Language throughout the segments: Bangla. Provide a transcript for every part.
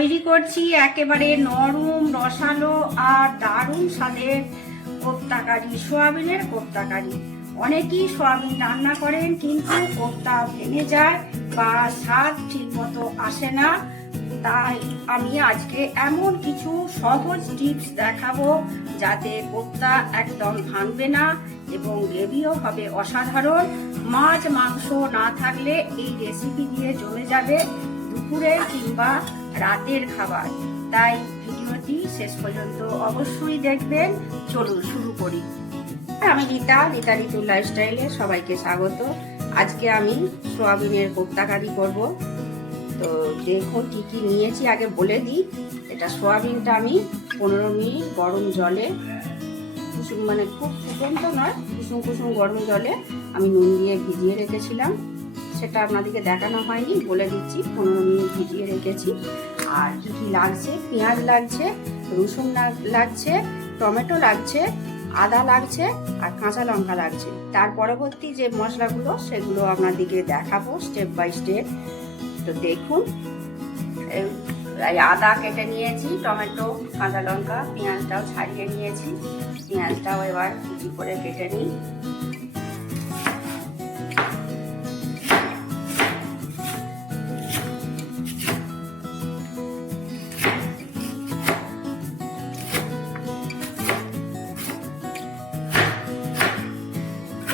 তৈরি করছি একেবারে নরম রসালো আর দারুণ স্বাদের কোপ্তা কারি, সোয়াবিনের কোপ্তা কারি। অনেকেই সোয়াবিন রান্না করেন কিন্তু কোপ্তা ভেঙে যায় বা স্বাদ ঠিক মতো আসে না। তাই আমি আজকে এমন কিছু সহজ টিপস দেখাবো যাতে কোপ্তা একদম ভাঙবে না এবং গ্রেভিও হবে অসাধারণ। মাছ মাংস না থাকলে এই রেসিপি দিয়ে জমে যাবে দুপুরে কিংবা রাতের খাবার। তাই ভিডিওটি শেষ পর্যন্ত অবশ্যই দেখবেন। চলুন শুরু করি। আমি রিতা ঋতুর লাইফস্টাইলে সবাইকে স্বাগত। আজকে আমি সোয়াবিনের কোপ্তা কারি করব। তো দেখুন কি কি নিয়েছি আগে বলে দিই। এটা সোয়াবিনটা আমি 15 মিনিট গরম জলে, কুসুম মানে খুব ফুটন্ত নয়, কুসুম কুসুম গরম জলে আমি নুন দিয়ে ভিজিয়ে রেখেছিলাম। সেটা আপনাদেরকে দেখানো হয়নি, বলে দিচ্ছি। 15 মিনিট ভিজিয়ে রেখেছি। আর কি কি লাগছে, পেঁয়াজ লাগছে, রসুন লাগছে, টমেটো লাগছে, আদা লাগছে আর কাঁচা লঙ্কা লাগছে। তার পরবর্তী যে মশলাগুলো সেগুলো আপনাদেরকে দেখাবো স্টেপ বাই স্টেপ। তো দেখুন, আদা কেটে নিয়েছি, টমেটো, কাঁচা লঙ্কা, পেঁয়াজটাও ছাড়িয়ে নিয়েছি। পেঁয়াজটাও এবার কুচি করে কেটে নিই।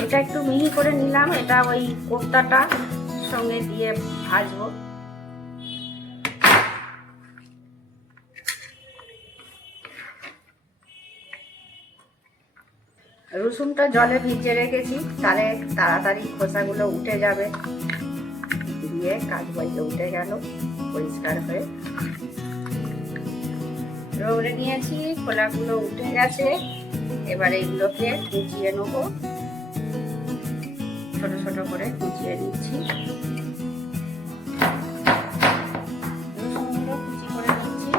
এটা একটু মিহি করে নিলাম, এটা ওই কোপ্তাটা সঙ্গে দিয়ে ভাজবো। রসুনটা জলে ভিজিয়ে রেখেছি, তাহলে তাড়াতাড়ি খোসাগুলো উঠে যাবে। দিয়ে কাজ বাজে উঠে গেল পরিষ্কার হয়ে। রোলে নিয়েছি, খোলাগুলো উঠে গেছে। এবার এইগুলোকে কুচিয়ে নেবো, ছোট ছোট করে কুচিয়ে নিচ্ছি। রসুনগুলো কুচি করে নিচ্ছি।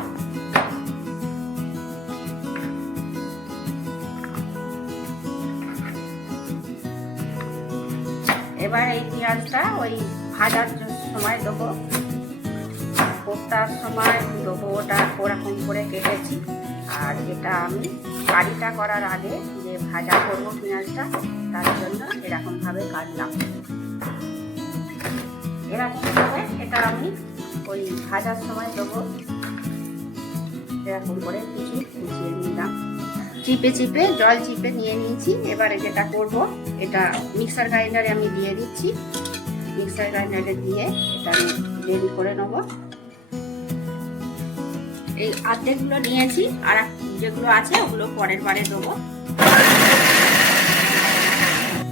এবার এই পেঁয়াজটা ওই ভাজার সময় দেবো, কোপ্তার সময় দেবো। ওটা ওরকম করে কেটেছি। আর এটা আমি কারিটা করার আগে যে ভাজা করবো পেঁয়াজটা, তার জন্য এরকম ভাবে কাটলাম। এরকম ভাবে এটা আমি ওই ভাজার সময় দেবো। এরকম করে কিছু কুচিয়ে নিলাম, চিপে চিপে জল চিপে নিয়ে নিয়েছি। এবারে যেটা করব, এটা মিক্সার গ্রাইন্ডারে আমি দিয়ে দিচ্ছি। মিক্সার গ্রাইন্ডারে দিয়ে এটা আমি রেডি করে নেব। এই অর্ধেকগুলো নিয়েছি, আর যেগুলো আছে ওগুলো পরের বারে দেবো।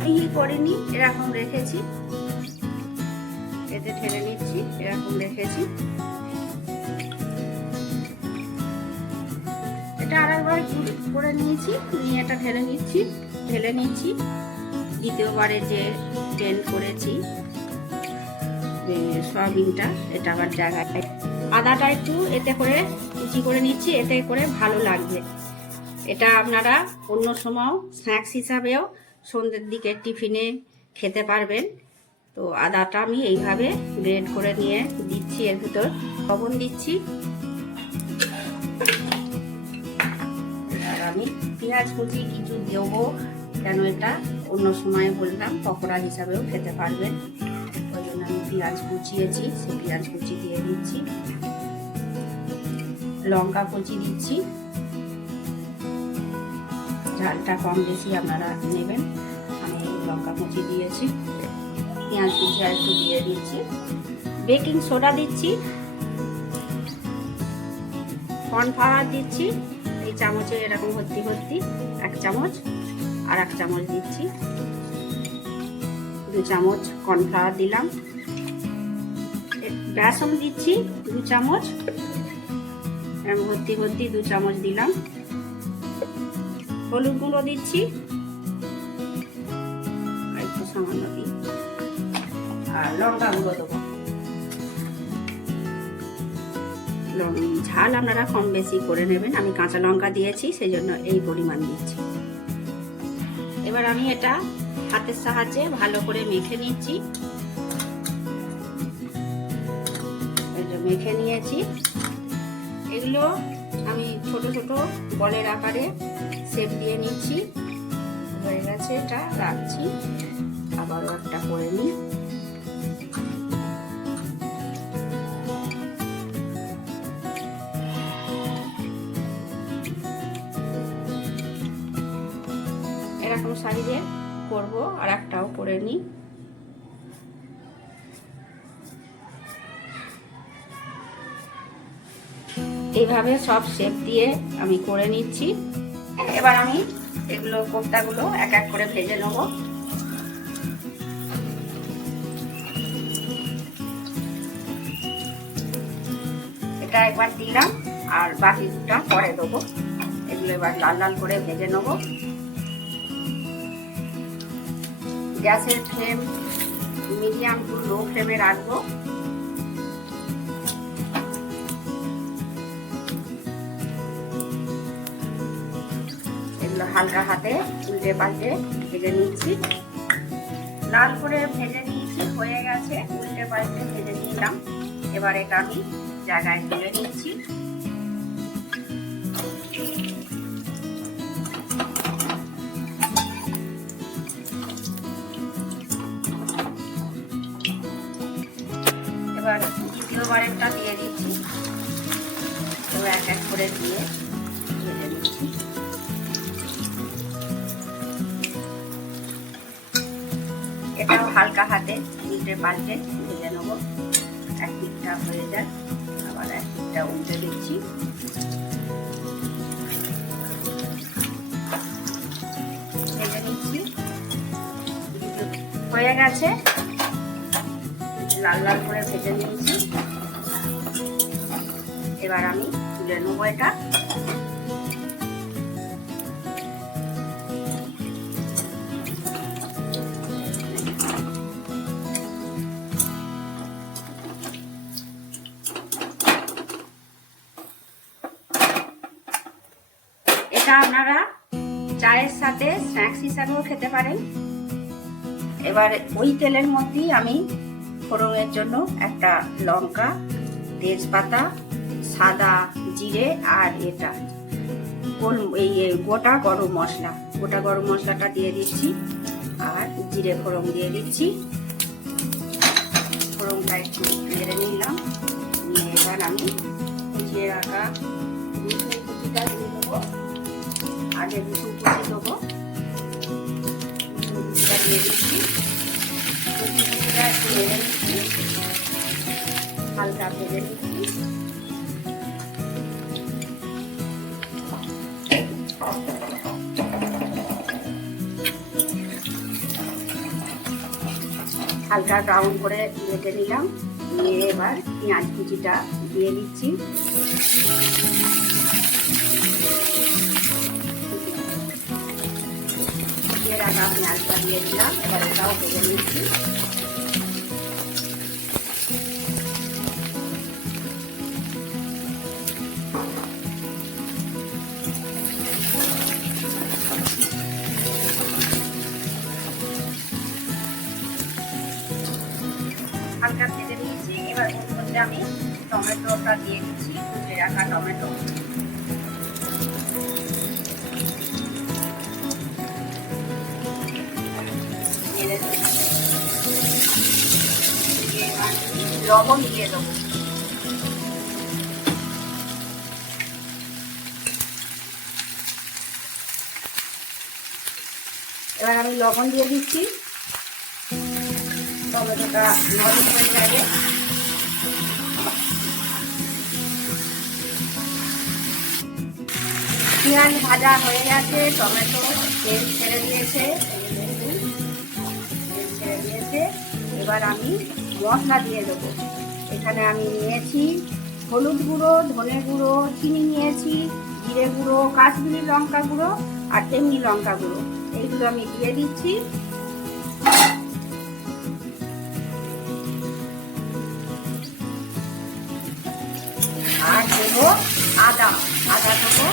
মিহি করিনি, এরকম রেখেছি। এতে ঢেলে নিচ্ছি, এরকম রেখেছি। এটা আরেকবার করে নিয়েছি, নিয়ে এটা ঢেলে নিচ্ছি। দ্বিতীয়বারে যে ব্লেন্ড করেছি সয়াবিনটা, এটা আবার জায়গায়। আদাটা একটু এতে করে কুচি করে নিচ্ছি, এতে করে ভালো লাগবে। এটা আপনারা অন্য সময় স্ন্যাক্স হিসাবেও সন্ধ্যের দিকে টিফিনে খেতে পারবেন। তো আদাটা আমি এইভাবে গ্রেড করে নিয়ে দিচ্ছি। এর ভিতর লবণ দিচ্ছি। আর আমি পেঁয়াজ কুচি কিছু দেবো, কেন এটা অন্য সময় বললাম পকোড়া হিসাবেও খেতে পারবেন। ওই জন্য আমি পেঁয়াজ কুচিয়েছি, সেই পেঁয়াজ কুচি দিয়ে দিচ্ছি। লঙ্কা কুচি দিচ্ছি, ঝালটা কম বেশি আপনারা নেবেন। আমি লঙ্কা কুচি দিয়েছি, পেঁয়াজ কুচি আর একটু দিয়ে দিচ্ছি। বেকিং সোডা দিচ্ছি, কর্নফ্লাওয়ার দিচ্ছি। এই চামচে এরকম ভর্তি 1 চামচ, আর 1 চামচ দিচ্ছি। 2 চামচ কর্নফ্লাওয়ার দিলাম। বেসন দিচ্ছি 2 চামচ, ভর্তি 2 চামচ দিলাম। হলুদ গুঁড়ো দিচ্ছি একটু সামান্য দিই, আর লঙ্কা গুঁড়ো দেবো। ঝাল আপনারা কম বেশি করে নেবেন। আমি কাঁচা লঙ্কা দিয়েছি, সেই জন্য এই পরিমাণ দিচ্ছি। এবার আমি এটা হাতের সাহায্যে ভালো করে মেখে নিচ্ছি। মেখে নিয়েছি। এগুলো আমি ছোট ছোট বলের আকারে শেপ দিয়ে নিচ্ছি। হয়ে গেছে, এটা রাখছি। আবারও একটা করে নিই। এরকম সাইজে করব, আর একটাও করে নিই। এইভাবে সব শেপ দিয়ে আমি করে নিচ্ছি। এবার আমি এগুলো কোফতাগুলো এক এক করে ভেজে নেব। এটা একবার দিলাম, আর বাকি দুটা পরে দেবো। এগুলো এবার লাল লাল করে ভেজে নেব। গ্যাসের ফ্লেম মিডিয়াম টু লো ফ্লেমে রাখবো। এগুলো হালকা হাতে উল্টে পাল্টে ভেজে নিচ্ছি। লাল করে ভেজে নিয়েছি, হয়ে গেছে। উল্টে পাল্টে ভেজে নিলাম। এবার এটা আমি জায়গায় তুলে নিচ্ছি। এবার দ্বিতীয়বারেরটা দিয়ে দিচ্ছি। এবার এক এক করে দিয়ে ভেজে নিচ্ছি। এটাও হালকা হাতে উল্টে পাল্টে ভেজে নেব। এক দিকটা হয়ে যায়, আবার এক দিকটা উল্টে দিচ্ছি। ভেজে নিচ্ছি, হয়ে গেছে। লাল লাল করে ভেজে নিয়েছি। এবার আমি তুলে নেবো এটা। এটা আপনারা চায়ের সাথে স্ন্যাক্স হিসাবেও খেতে পারেন। এবার ওই তেলের মধ্যেই আমি ফোড়নের জন্য একটা লঙ্কা, তেজপাতা, সাদা জিরে, আর এটা এই গোটা গরম মশলাটা দিয়ে দিচ্ছি। আর জিরে ফোড়ন দিয়ে দিচ্ছি। ফোড়নটা একটু নেড়ে নিলাম। নিয়ে এবার আমি কুচিয়ে রাখা রসুন কুচিটা দিয়ে দেবো। আগে রসুন কুচি দেবো, কুচিটা দিয়ে দিচ্ছি। কুচিটা একটু নেড়ে নিচ্ছি, হালকা ভেজে নিচ্ছি। হালকা ব্রাউন করে ভেজে নিলাম। নিয়ে এবার পেঁয়াজ কুচিটা দিয়ে দিচ্ছি। কুচিয়ে রাখা পেঁয়াজটা দিয়ে দিলাম। এবার এটাও ভেজে নিচ্ছি। হালকা ভেজে নিয়েছি। এবার ওর মধ্যে আমি টমেটোটা দিয়ে দিচ্ছি, কুচিয়ে রাখা টমেটো। লবণ দিয়ে দেবো। এবার আমি লবণ দিয়ে দিচ্ছি। টমেটোটা নরম হয়ে যাবে। পেঁয়াজ ভাজা হয়ে গেছে, টমেটো তেল ছেড়ে দিয়েছে। এবার আমি মশলা দিয়ে দেবো। এখানে আমি নিয়েছি হলুদ গুঁড়ো, ধনে গুঁড়ো, চিনি নিয়েছি, জিরে গুঁড়ো, কাশ্মীরি লঙ্কা গুঁড়ো, আর এমনি লঙ্কা গুঁড়ো। এইগুলো আমি দিয়ে দিচ্ছি। আর দেবো আদা দেবো।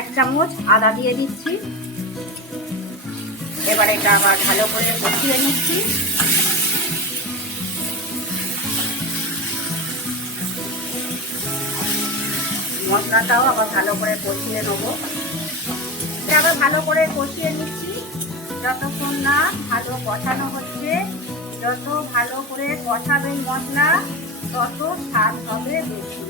এক চামচ আদা দিয়ে দিচ্ছি। এবার এটা আবার ভালো করে কষিয়ে নিচ্ছি। মশলাটাও আবার ভালো করে কষিয়ে নেবো। আবার ভালো করে কষিয়ে নিচ্ছি। যতক্ষণ না ভালো কষানো হচ্ছে, যত ভালো করে কষাবে মশলা তত স্বাদ হবে বেশি।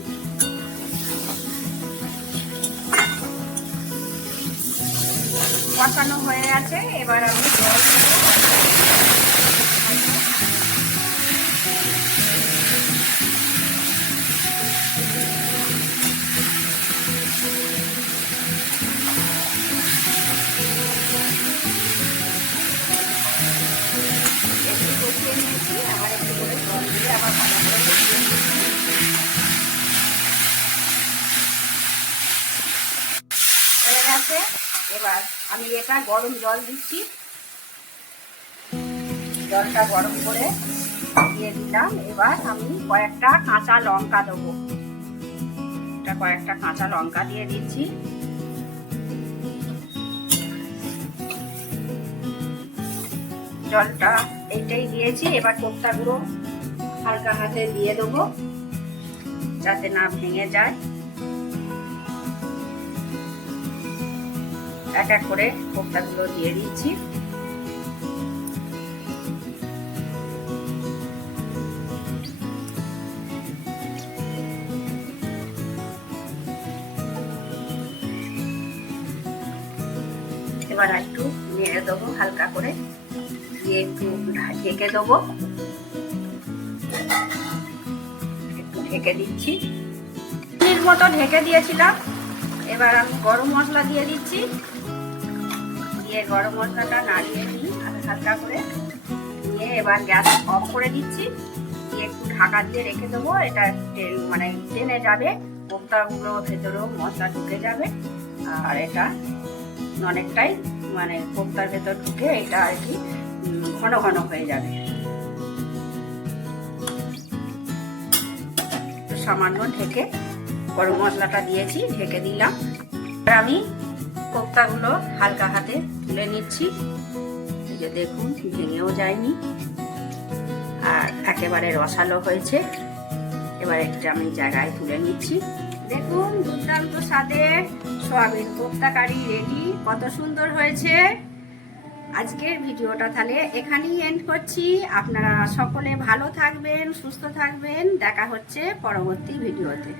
কষানো হয়ে আছে, এবার আমি জল একটু কষিয়ে নিয়েছি, আবার একটু করে জল দিয়ে আবার ভালো করে কষিয়ে নিচ্ছি। হয়ে গেছে, এবার আমি এটা গরম জল দিচ্ছি। জলটা গরম করে দিয়ে দিলাম। এবার আমি কয়েকটা কাঁচা লঙ্কা দেবো। কয়েকটা কাঁচা লঙ্কা দিয়ে দিচ্ছি। জলটা এইটাই দিয়েছি। এবার কোপ্তাগুলো হালকা হাতে দিয়ে দেবো যাতে না ভেঙে যায়। এক এক করে কোপ্তাগুলো দিয়ে দিচ্ছি। এবার একটু নেড়ে দেবো হালকা করে, দিয়ে একটু ঢেকে দেবো। একটু ঢেকে দিচ্ছি, মিনিট মতো ঢেকে দিয়েছিলাম। এবার আমি গরম মশলা দিয়ে দিচ্ছি। দিয়ে গরম মশলাটা নাড়িয়ে নিই হালকা করে, দিয়ে এবার গ্যাস অফ করে দিচ্ছি। দিয়ে একটু ঢাকা দিয়ে রেখে দেবো। এটা মানে টেনে যাবে, কোপ্তাগুলো ভেতরেও মশলা ঢুকে যাবে, আর এটা অনেকটাই মানে কোপ্তার ভেতর ঢুকে এটা আর কি ঘন ঘন হয়ে যাবে। সামান্য ঢেকে গরম মশলাটা দিয়েছি, ঢেকে দিলাম। আমি কোপ্তাগুলো হালকা হাতে তুলে নিচ্ছি। এই যে দেখুন, ভেঙেও যায়নি আর একেবারে রসালো হয়েছে। এবার একটা আমি জায়গায় তুলে নিচ্ছি। দেখুন, দুর্দান্ত স্বাদের সয়াবিন কোপ্তা কারি রেডি। কত সুন্দর হয়েছে। আজকের ভিডিওটা তাহলে এখানেই এন্ড করছি। আপনারা সকলে ভালো থাকবেন, সুস্থ থাকবেন। দেখা হচ্ছে পরবর্তী ভিডিওতে।